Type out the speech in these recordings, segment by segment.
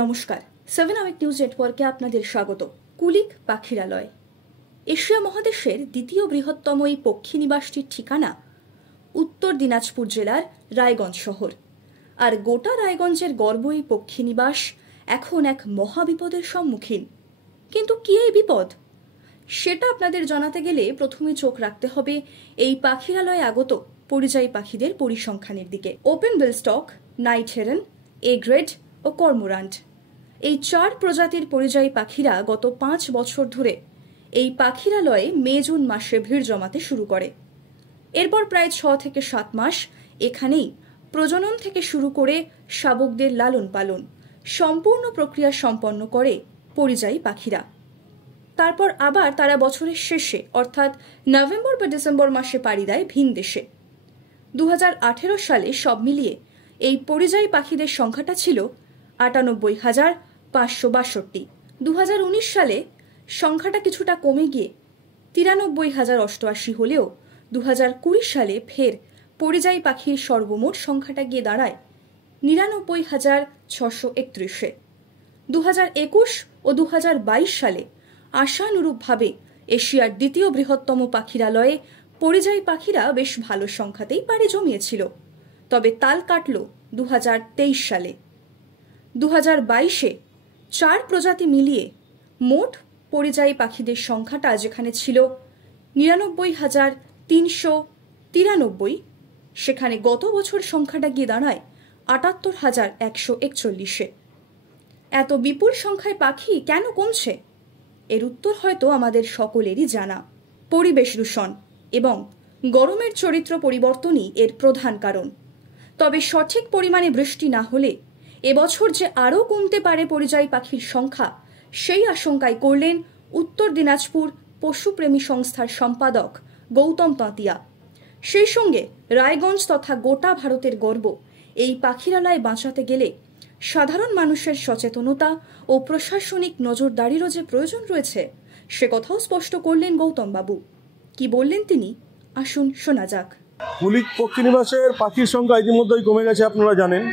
নমস্কার, 7 hour news নেটওয়ার্কে আপনাদের স্বাগত। কুলিক পাখিরালয় এশিয়া মহাদেশের দ্বিতীয় বৃহত্তম এই পক্ষী নিবাসটির ঠিকানা উত্তর দিনাজপুর জেলার রায়গঞ্জ শহর। আর গোটা রায়গঞ্জের গর্ব এই পক্ষী নিবাস এখন এক মহাবিপদের সম্মুখীন। কিন্তু কি এই বিপদ, সেটা আপনাদের জানাতে গেলে প্রথমে চোখ রাখতে হবে এই পাখিরালয়ে আগত পরিযায়ী পাখিদের পরিসংখ্যানের দিকে। Open bill stork, night heron, egret ও কর্মোরান্ট, এই 4 প্রজাতির পরিযায়ী পাখিরা গত 5 বছর ধরে এই পাখিরালয়ে মে জুন মাসে ভিড় জমাতে শুরু করে। এরপর প্রায় 6 থেকে 7 মাস এখানেই প্রজনন থেকে শুরু করে শাবকদের লালন পালন সম্পূর্ণ প্রক্রিয়া সম্পন্ন করে পরিযায়ী পাখিরা। তারপর আবার তারা বছরের শেষে অর্থাৎ নভেম্বর বা ডিসেম্বর মাসে পাড়ি দেয় ভিন দেশে। 2018 সালে সব মিলিয়ে এই পরিযায়ী পাখিদের সংখ্যাটা ছিল 98,562। 2019 সালে সংখ্যাটা কিছুটা কমে গিয়ে 93,088 হলেও 2020 সালে ফের পরিযায়ী পাখির সর্বমোট সংখ্যাটা গিয়ে দাঁড়ায় 99,631-এ। 2021 ও 2022 সালে আশানুরূপভাবে এশিয়ার দ্বিতীয় বৃহত্তম পাখিরালয়ে পরিযায়ী পাখিরা বেশ ভালো সংখ্যাতেই পাড়ি জমিয়েছিল। তবে তাল কাটল 2023 সালে। 2022-এ 4 প্রজাতি মিলিয়ে মোট পরিযায়ী পাখিদের সংখ্যাটা যেখানে ছিল 99,393, সেখানে গত বছর সংখ্যাটা গিয়ে দাঁড়ায় 78,141-এ। এত বিপুল সংখ্যায় পাখি কেন কমছে? এর উত্তর হয়তো আমাদের সকলেরই জানা। পরিবেশ দূষণ এবং গরমের চরিত্র পরিবর্তনই এর প্রধান কারণ। তবে সঠিক পরিমাণে বৃষ্টি না হলে এবছর যে আরও কমতে পারে পরিযায়ী পাখির সংখ্যা, সেই আশঙ্কায় করলেন উত্তর দিনাজপুর পশুপ্রেমী সংস্থার সম্পাদক গৌতম তাঁতিয়া। সেই সঙ্গে রায়গঞ্জ তথা গোটা ভারতের গর্ব এই পাখিরালয় বাঁচাতে গেলে সাধারণ মানুষের সচেতনতা ও প্রশাসনিক নজরদারিরও যে প্রয়োজন রয়েছে, সে কথাও স্পষ্ট করলেন গৌতম বাবু। কি বললেন তিনি, আসুন শোনা যাক। কুলিক পক্ষী নিবাসের পাখির সংখ্যা ইতিমধ্যেই কমে গেছে। আপনারা জানেন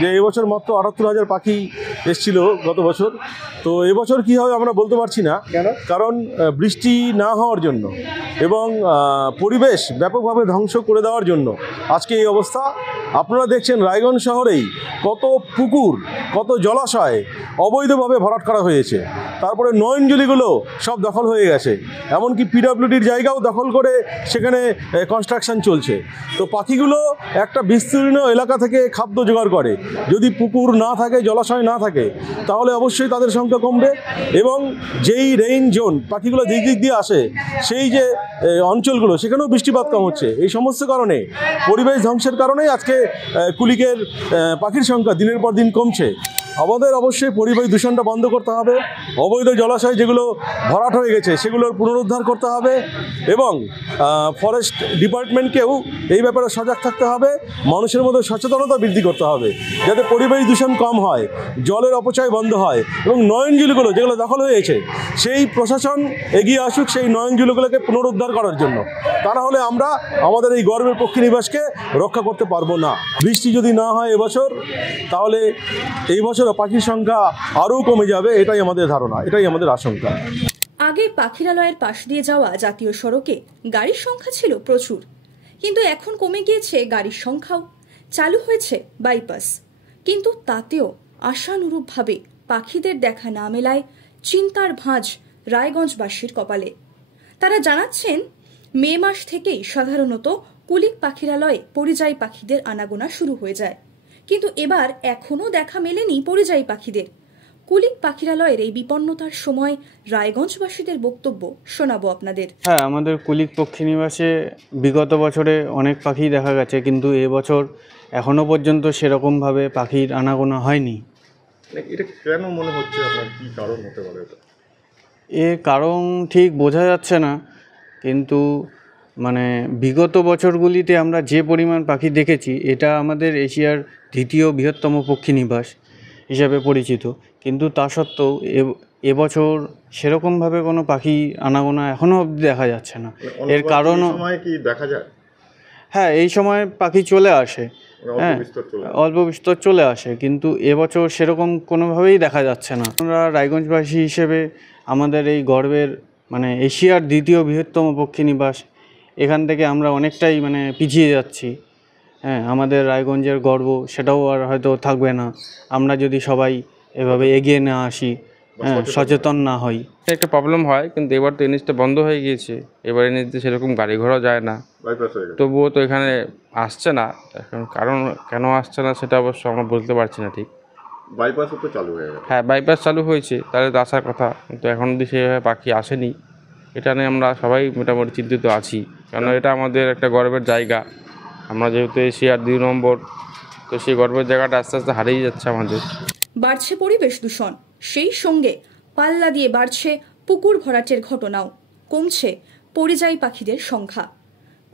যে এবছর মাত্র 78,000 পাখি এসেছিল গত বছর। তো এবছর কী হবে আমরা বলতে পারছি না, কারণ বৃষ্টি না হওয়ার জন্য এবং পরিবেশ ব্যাপকভাবে ধ্বংস করে দেওয়ার জন্য আজকে এই অবস্থা। আপনারা দেখছেন রায়গঞ্জ শহরেই কত পুকুর, কত জলাশয় অবৈধভাবে ভরাট করা হয়েছে। তারপরে নয়নজুলিগুলো সব দখল হয়ে গেছে, এমনকি পিডব্লিউডির জায়গাও দখল করে সেখানে কনস্ট্রাকশন চলছে। তো পাখিগুলো একটা বিস্তীর্ণ এলাকা থেকে খাদ্য জোগাড় করে। যদি পুকুর না থাকে, জলাশয় না থাকে, তাহলে অবশ্যই তাদের সংখ্যা কমবে। এবং যেই রেইন জোন পাখিগুলো যেই দিক দিয়ে আসে, সেই যে অঞ্চলগুলো, সেখানেও বৃষ্টিপাত কম হচ্ছে। এই সমস্ত কারণে, পরিবেশ ধ্বংসের কারণেই আজকে কুলিকের পাখির সংখ্যা দিনের পর দিন কমছে। আমাদের অবশ্যই পরিবেশ দূষণটা বন্ধ করতে হবে। অবৈধ জলাশয় যেগুলো ভরাট হয়ে গেছে সেগুলোর পুনরুদ্ধার করতে হবে এবং ফরেস্ট ডিপার্টমেন্টকেও এই ব্যাপারে সজাগ থাকতে হবে। মানুষের মধ্যে সচেতনতা বৃদ্ধি করতে হবে যাতে পরিবেশ দূষণ কম হয়, জলের অপচয় বন্ধ হয় এবং নয়নজুলিগুলো যেগুলো দখল হয়েছে, সেই প্রশাসন এগিয়ে আসুক সেই নয়নজুলিগুলোকে পুনরুদ্ধার করার জন্য। তা না হলে আমরা আমাদের এই গর্বের পক্ষী নিবাসকে রক্ষা করতে পারবো না। বৃষ্টি যদি না হয় এবছর, তাহলে এই বছর পাখির সংখ্যা আরও কমে যাবে, এটাই আমাদের ধারণা, এটাই আমাদের আশঙ্কা। আগে পাখিরালয়ের পাশ দিয়ে যাওয়া জাতীয় সড়কে গাড়ির সংখ্যা ছিল প্রচুর, কিন্তু এখন কমে গিয়েছে গাড়ির সংখ্যাও। চালু হয়েছে বাইপাস, কিন্তু তাতেও আশানুরূপভাবে পাখিদের দেখা না মেলায় চিন্তার ভাঁজ রায়গঞ্জবাসীর কপালে। তারা জানাচ্ছেন, মে মাস থেকেই সাধারণত কুলিক পাখিরালয়ে পরিযায়ী পাখিদের আনাগোনা শুরু হয়ে যায়, কিন্তু এবার এখনও দেখা মেলেনি পরিযায়ী পাখিদের। কুলিক পাখিরালয়ের এই বিপন্নতার সময় রায়গঞ্জবাসীদের বক্তব্য শোনাবো আপনাদের। হ্যাঁ, আমাদের কুলিক পক্ষী নিবাসে বিগত বছরে অনেক পাখি দেখা গেছে, কিন্তু এবছর এখনো পর্যন্ত সেরকমভাবে পাখির আনাগোনা হয়নি। এটা কেন মনে হচ্ছে আপনার, কি কারণ হতে পারে এটা? এর কারণ ঠিক বোঝা যাচ্ছে না, কিন্তু বিগত বছরগুলিতে আমরা যে পরিমাণ পাখি দেখেছি, এটা আমাদের এশিয়ার দ্বিতীয় বৃহত্তম পক্ষী নিবাস হিসাবে পরিচিত। কিন্তু তা সত্ত্বেও এবছর সেরকমভাবে কোনো পাখি আনাগোনা এখনও অবধি দেখা যাচ্ছে না। এর কারণও সময় কি দেখা যায়? হ্যাঁ, এই সময় পাখি চলে আসে, হ্যাঁ বিস্তর চলে অল্প বিস্তর চলে আসে, কিন্তু এবছর সেরকম কোনোভাবেই দেখা যাচ্ছে না। আমরা রায়গঞ্জবাসী হিসেবে আমাদের এই গর্বের মানে এশিয়ার দ্বিতীয় বৃহত্তম পক্ষী নিবাস, এখান থেকে আমরা অনেকটাই মানে পিছিয়ে যাচ্ছি। হ্যাঁ, আমাদের রায়গঞ্জের গর্ব সেটাও আর হয়তো থাকবে না আমরা যদি সবাই এভাবে এগিয়ে না আসি, হ্যাঁ, সচেতন না হই। একটা প্রবলেম হয়, কিন্তু এবার তো এনএইচটা বন্ধ হয়ে গিয়েছে, এবার এনএইচতে সেরকম গাড়ি ঘোড়া যায় না, বাইপাস হয়ে গেছে। তবুও তো এখানে আসছে না। এখন কারণ কেন আসছে না সেটা অবশ্য আমরা বলতে পারছি না ঠিক। বাইপাসও তো চালু হয়ে গেছে। হ্যাঁ, বাইপাস চালু হয়েছে, তাহলে তো আসার কথা, কিন্তু এখন অবধি সেভাবে পাখি আসেনি। এটা নিয়ে আমরা সবাই মোটামুটি চিন্তিত আছি, কারণ এটা আমাদের একটা গর্বের জায়গা। আমরা যেহেতু এশিয়ার 2 নম্বর, তো সেই গর্বের জায়গাটা আস্তে আস্তে হারিয়ে যাচ্ছে আমাদের। বাড়ছে পরিবেশ দূষণ, সেই সঙ্গে পাল্লা দিয়ে বাড়ছে পুকুর ভরাটের ঘটনাও, কমছে পরিযায়ী পাখিদের সংখ্যা।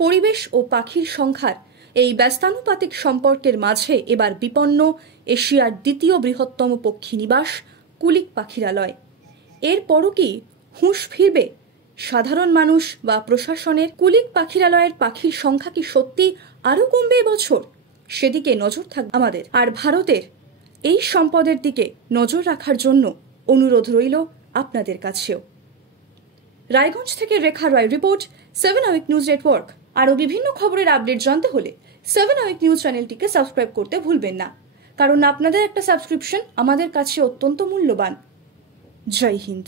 পরিবেশ ও পাখির সংখ্যার এই ব্যস্তানুপাতিক সম্পর্কের মাঝে এবার বিপন্ন এশিয়ার দ্বিতীয় বৃহত্তম পক্ষী নিবাস কুলিক পাখিরালয়। এরপরও কি হুঁশ ফিরবে সাধারণ মানুষ বা প্রশাসনের? কুলিক পাখিরালয়ের পাখির সংখ্যা কি সত্যি আরও কমবে এবছর? সেদিকে নজর থাকবে আমাদের। আর ভারতের এই সম্পদের দিকে নজর রাখার জন্য অনুরোধ রইল আপনাদের কাছেও। রায়গঞ্জ থেকে রেখা রয় রিপোর্ট, 7 আওয়ার নিউজ নেটওয়ার্ক। আরও বিভিন্ন খবরের আপডেট জানতে হলে 7 আওয়ার নিউজ চ্যানেলটিকে সাবস্ক্রাইব করতে ভুলবেন না, কারণ আপনাদের একটা সাবস্ক্রিপশন আমাদের কাছে অত্যন্ত মূল্যবান। জয় হিন্দ।